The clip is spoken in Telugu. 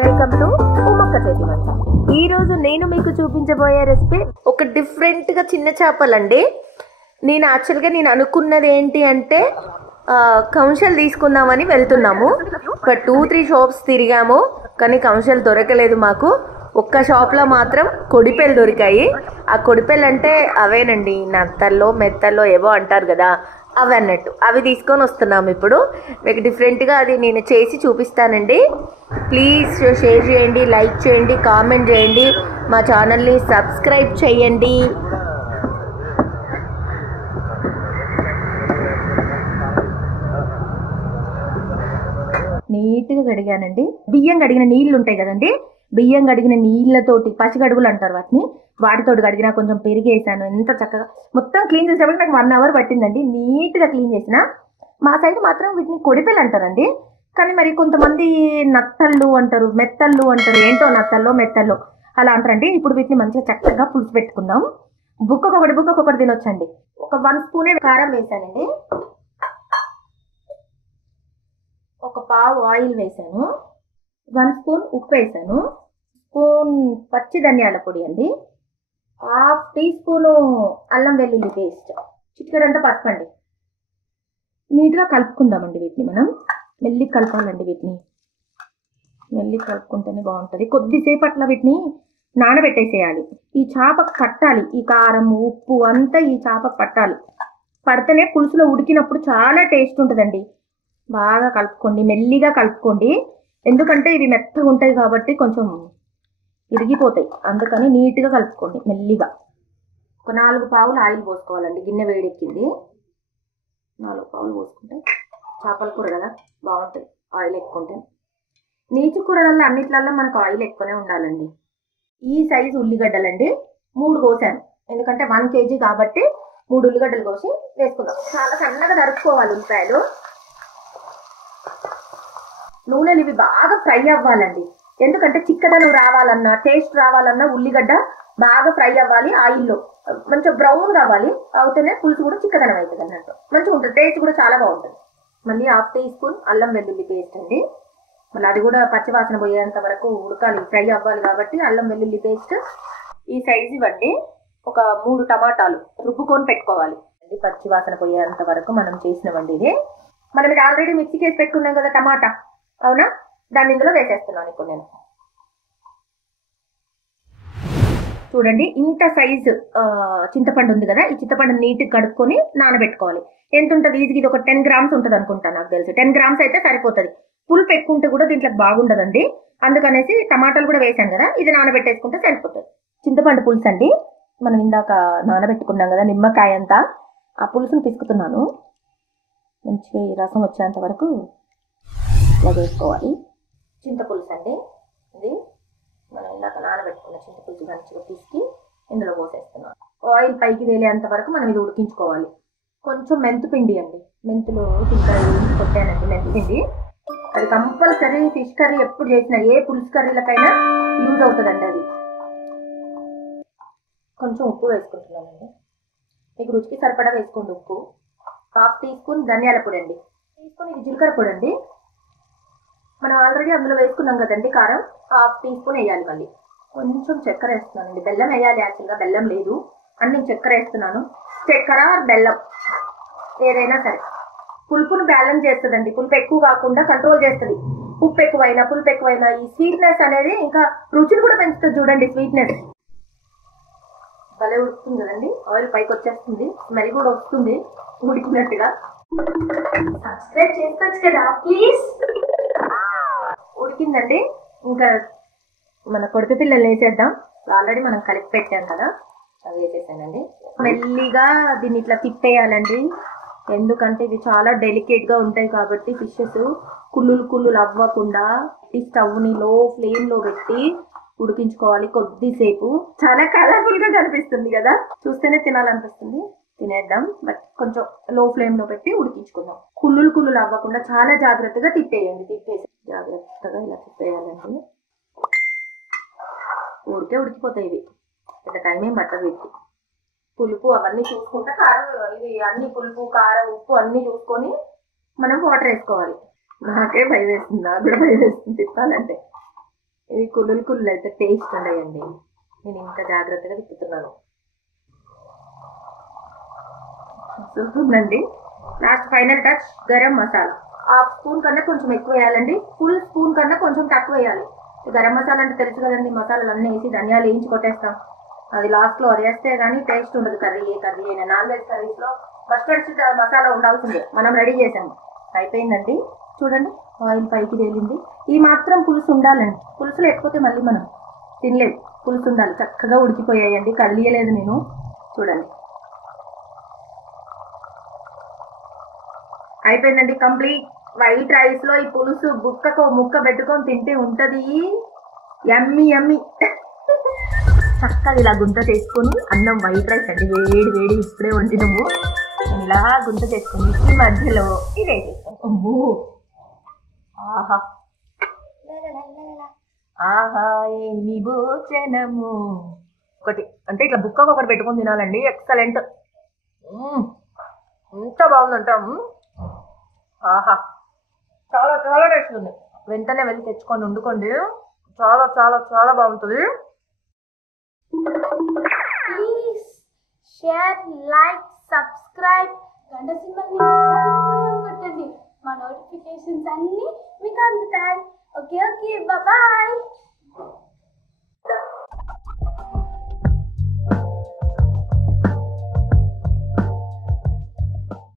వెల్కమ్ టు ఉమ్మక్క చేతి వంట. ఈ రోజు నేను మీకు చూపించబోయే రెసిపీ ఒక డిఫరెంట్ గా చిన్న చేపలండి. నేను యాక్చువల్గా అనుకున్నది ఏంటి అంటే కంషలు తీసుకుందామని వెళ్తున్నాము. ఒక 2-3 షాప్స్ తిరిగాము కానీ కంషలు దొరకలేదు మాకు. ఒక్క షాప్లో మాత్రం కొడిపెలు దొరికాయి. ఆ కొడిపెలు అంటే అవేనండి, నత్తల్లో మెత్తల్లో ఏవో అంటారు కదా, అవి అన్నట్టు. అవి తీసుకొని వస్తున్నాము. ఇప్పుడు మీకు డిఫరెంట్గా అది నేను చేసి చూపిస్తానండి. ప్లీజ్ షేర్ చేయండి, లైక్ చేయండి, కామెంట్ చేయండి, మా ఛానల్ని సబ్స్క్రైబ్ చేయండి. నీట్గా కడిగానండి. బియ్యం కడిగిన నీళ్ళు ఉంటాయి కదండి, బియ్యం కడిగిన నీళ్ళతోటి, పచ్చిగడుగులు అంటారు వాటిని, వాటితోటి కడిగిన కొంచెం పెరిగేసాను. ఎంత చక్కగా మొత్తం క్లీన్ చేసేటప్పుడు నాకు 1 అవర్ పట్టిందండి. నీట్గా క్లీన్ చేసిన. మా సైడ్ మాత్రం వీటిని కొడిపెలు అంటారండి, కానీ మరి కొంతమంది నత్తళ్ళు అంటారు, మెత్తళ్ళు అంటారు. ఏంటో నత్తల్లో మెత్తల్లో అలా అంటారండి. ఇప్పుడు వీటిని మంచిగా చక్కగా పులుసు పెట్టుకుందాం. బుక్కకొకటి తినొచ్చండి. ఒక 1 స్పూనే కారం వేసానండి, ఒక పావు ఆయిల్ వేసాను, 1 స్పూన్ ఉప్పు వేసాను, స్పూన్ పచ్చి ధనియాల పొడి అండి, 1/2 టీ స్పూను అల్లం వెల్లుల్లి పేస్ట్, చిటికెడంతా పసుపు అండి. నీట్గా కలుపుకుందామండి. వీటిని మనం మెల్లి కలపాలండి. వీటిని మెల్లి కలుపుకుంటేనే బాగుంటుంది. కొద్దిసేపు అట్లా వీటిని నానబెట్టేసేయాలి. ఈ చేపకు పట్టాలి, ఈ కారం ఉప్పు అంతా ఈ చేపకు పట్టాలి. పడితేనే పులుసులో ఉడికినప్పుడు చాలా టేస్ట్ ఉంటుందండి. బాగా కలుపుకోండి, మెల్లిగా కలుపుకోండి. ఎందుకంటే ఇవి మెత్తగా ఉంటాయి కాబట్టి కొంచెం ఇరిగిపోతాయి, అందుకని నీట్గా కలుపుకోండి మెల్లిగా. ఒక 4 పావులు ఆయిల్ పోసుకోవాలండి. గిన్నె వేడెక్కింది, 4 పావులు పోసుకుంటే చేపల కూర కదా బాగుంటుంది ఆయిల్ ఎక్కువ ఉంటే. నీచు కూరలలో అన్నిట్లలో మనకు ఆయిల్ ఎక్కువనే ఉండాలండి. ఈ సైజు ఉల్లిగడ్డలండి 3 కోసాను, ఎందుకంటే 1 kg కాబట్టి 3 ఉల్లిగడ్డలు కోసి వేసుకుందాం. చాలా సన్నగా నరుక్కోవాలి ఉల్లిపాయలు. నూనెలు ఇవి బాగా ఫ్రై అవ్వాలండి, ఎందుకంటే చిక్కదనం రావాలన్నా, టేస్ట్ రావాలన్నా ఉల్లిగడ్డ బాగా ఫ్రై అవ్వాలి ఆయిల్లో. మంచిగా బ్రౌన్ కావాలి, అవుతేనే పులుసు కూడా చిక్కదనం అవుతుంది అన్నట్టు, మంచిగా ఉంటుంది, టేస్ట్ కూడా చాలా బాగుంటుంది. మళ్ళీ 1/2 టీ స్పూన్ అల్లం వెల్లుల్లి పేస్ట్ అండి. మళ్ళీ అది కూడా పచ్చివాసన పోయేంత వరకు ఉడకాలి, ఫ్రై అవ్వాలి కాబట్టి అల్లం వెల్లుల్లి పేస్ట్. ఈ సైజు ఇవ్వండి. ఒక 3 టమాటాలు రుబ్బుకొని పెట్టుకోవాలి. పచ్చివాసన పోయేంత వరకు మనం చేసినవండి ఇది. మనం ఇది ఆల్రెడీ మిక్సీకి వేసి పెట్టుకున్నాం కదా టమాటా, అవునా, దాన్ని ఇందులో వేసేస్తున్నాను ఇప్పుడు నేను. చూడండి, ఇంత సైజు చింతపండు ఉంది కదా, ఈ చింతపండు నీట్గా కడుక్కొని నానబెట్టుకోవాలి. ఎంత ఉంటుంది ఈజీగా? ఇది ఒక 10 గ్రామ్స్ ఉంటుంది అనుకుంటా, నాకు తెలిసి 10 గ్రామ్స్ అయితే సరిపోతుంది. పులుపు ఎక్కువ ఉంటే కూడా దీంట్లో బాగుండదండి, అందుకనేసి టమాటాలు కూడా వేసాను కదా, ఇది నానబెట్టేసుకుంటే సరిపోతుంది. చింతపండు పులుసు అండి, మనం ఇందాక నానబెట్టుకున్నాం కదా నిమ్మకాయ అంతా, ఆ పులుసును పిసుకుతున్నాను. మంచిగా ఈ రసం వచ్చేంత వరకు ఇలా వేసుకోవాలి. చింతపులుసు అండి ఇది, మనం ఇందాక నానబెట్టుకున్న చింతపులుసు మంచిగా పిసికి ఇందులో పోసేస్తున్నాం. ఆయిల్ పైకి తేలేంత వరకు మనం ఇది ఉడికించుకోవాలి. కొంచెం మెంతుపిండి అండి, మెంతులు కొట్టానండి మెంతుపిండి. అది కంపల్సరీ ఫిష్ కర్రీ ఎప్పుడు చేసినా, ఏ పులుసు కర్రీలకైనా యూజ్ అవుతుందండి అది. కొంచెం ఉప్పు వేసుకుంటున్నానండి, మీకు రుచికి సరిపడా వేసుకోండి ఉప్పు. 1/2 టీ స్పూన్ ధనియాల పొడి అండి, తీసుకొని ఇది జీలకర్ర పొడి అండి. మనం ఆల్రెడీ అందులో వేసుకున్నాం కదండి కారం, 1/2 టీ స్పూన్ వేయాలి. మళ్ళీ కొంచెం చక్కెర వేస్తున్నానండి, బెల్లం వేయాలి, యాక్చువల్గా బెల్లం లేదు అని నేను చక్కెర వేస్తున్నాను. చక్కెర బెల్లం ఏదైనా సరే పులుపును బ్యాలెన్స్ చేస్తుందండి, పులుపు ఎక్కువ కాకుండా కంట్రోల్ చేస్తుంది. ఉప్పు ఎక్కువైనా పులుపు ఎక్కువైనా ఈ స్వీట్నెస్ అనేది ఇంకా రుచిని కూడా పెంచుతుంది. చూడండి స్వీట్నెస్ భలే ఉడుకుతుంది కదండి, ఆయిల్ పైకి వచ్చేస్తుంది, స్మెల్ కూడా వస్తుంది ఉడికినట్టుగా. సబ్స్క్రైబ్ చేసుకోవచ్చు కదా ప్లీజ్. ఉడికిందండి, ఇంకా మన కొడుకు పిల్లలు వేసేద్దాం. ఆల్రెడీ మనం కలిపి పెట్టాం కదా, అవి వేసేసానండి. మెల్లిగా దీన్ని ఇట్లా తిప్పేయాలండి, ఎందుకంటే ఇది చాలా డెలికేట్గా ఉంటాయి కాబట్టి ఫిషెస్ కుళ్ళులు అవ్వకుండా ఈ స్టవ్ని లో ఫ్లేమ్లో పెట్టి ఉడికించుకోవాలి కొద్దిసేపు. చాలా కలర్ఫుల్గా కనిపిస్తుంది కదా, చూస్తేనే తినాలనిపిస్తుంది. తినేద్దాం, బట్ కొంచెం లో ఫ్లేమ్లో పెట్టి ఉడికించుకుందాం. కుళ్ళులు అవ్వకుండా చాలా జాగ్రత్తగా తిప్పేయండి. తిప్పేసి జాగ్రత్తగా ఇలా తిప్పేయాలండి. ఊరికే ఉడికిపోతాయి ఇవి, పెద్ద టైం ఏం పట్టదు వీటికి. పులుపు అవన్నీ చూసుకుంటే, కారం ఇది అన్ని పులుపు కారం ఉప్పు అన్నీ చూసుకొని మనం వాటర్ వేసుకోవాలి. నాకే భయం వేస్తుంది, నాకు కూడా భయం వేస్తుంది తిప్పాలంటే. ఇవి కుల్లులు కుల్లు అయితే టేస్ట్ ఉన్నాయండి. నేను ఇంకా జాగ్రత్తగా తిప్పుతున్నాను. చూస్తుందండి. Last final touch garam masala. Half spoon కన్నా కొంచెం ఎక్కువ వేయాలండి. ఫుల్ స్పూన్ కన్నా కొంచెం తక్కువ వేయాలి. గరం మసాలా అంటే తెలుసు కదండి, మసాలాలు అన్నీ వేసి ధనియాలు వేయించి కొట్టేస్తాం. అది లాస్ట్లో అది వేస్తే కానీ టేస్ట్ ఉండదు. కర్రీ అయినా నాన్ వెజ్ కర్రీస్లో ఫస్ట్ మసాలా ఉండాల్సిందే. మనం రెడీ చేసాము. అయిపోయిందండి. చూడండి, ఆయిల్ పైకి తేలింది. ఈ మాత్రం పులుసు ఉండాలండి. పులుసు లేకపోతే మళ్ళీ మనం తినలేము. పులుసు ఉండాలి. చక్కగా ఉడికిపోయాయండి, కదిలియలేదు నేను. చూడండి, అయిపోయిందండి కంప్లీట్. వైట్ రైస్ లో ఈ పులుసు బుక్కకు ముక్క పెట్టుకొని తింటే ఉంటది యమ్మీ యమ్మీ. చక్కగా ఇలా గుంత చేసుకొని అన్నం, వైట్ రైస్ అండి, వేడి వేడి ఇప్పుడే వండినము. నేను ఇలా గుంత చేసుకొని ఈ మధ్యలో ఇదే చేస్తాను. అమ్మో, ఆహా ఆహా ఏమి భోజనము. ఒకటి అంటే ఇట్లా బుక్కకు ఒకటి పెట్టుకొని తినాలండి. ఎక్సలెంట్. ఎంత బాగుందంటే ఆహా, చాలా చాలా టేస్ట్ ఉంది. వెంటనే వెళ్ళి తెచ్చుకొని వండుకోండి. చాలా చాలా చాలా బాగుంటుంది. ప్లీజ్ షేర్, లైక్, సబ్స్క్రైబ్, గంట సింబల్ని కొట్టండి. మా నోటిఫికేషన్స్ అన్నీ మీకు అందుతాయి. Okay, bye.